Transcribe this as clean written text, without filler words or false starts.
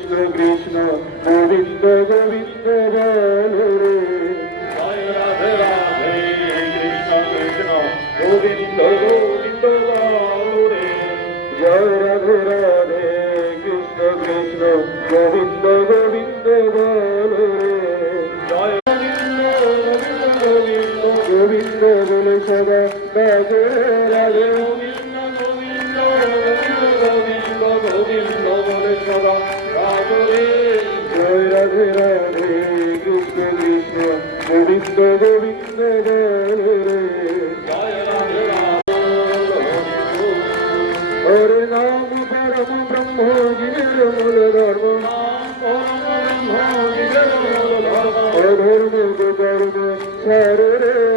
কৃষ্ণ কৃষ্ণ গোবিন্দ গোবিন্দ বলো রে। জয় রাধে রাধে কৃষ্ণ কৃষ্ণ গোবিন্দ গোবিন্দ বলো রে। জয় রাধে রাধে কৃষ্ণ কৃষ্ণ গোবিন্দ গোবিন্দ বলো রে। জয় গোবিন্দ বলে সদা রাধে রাধে গোবিন্দ গোবিন্দ গোবিন্দ গোবিন্দ বলে সদা রাধে। জয় রাধে রাধে কৃষ্ণ কৃষ্ণ গোবিন্দ গোবিন্দ বলো রে। জয় রাধে রাধে হরে নাম পরম ব্রহ্ম জীবের মূল ধর্ম অধর্ম কর্ম সার রে।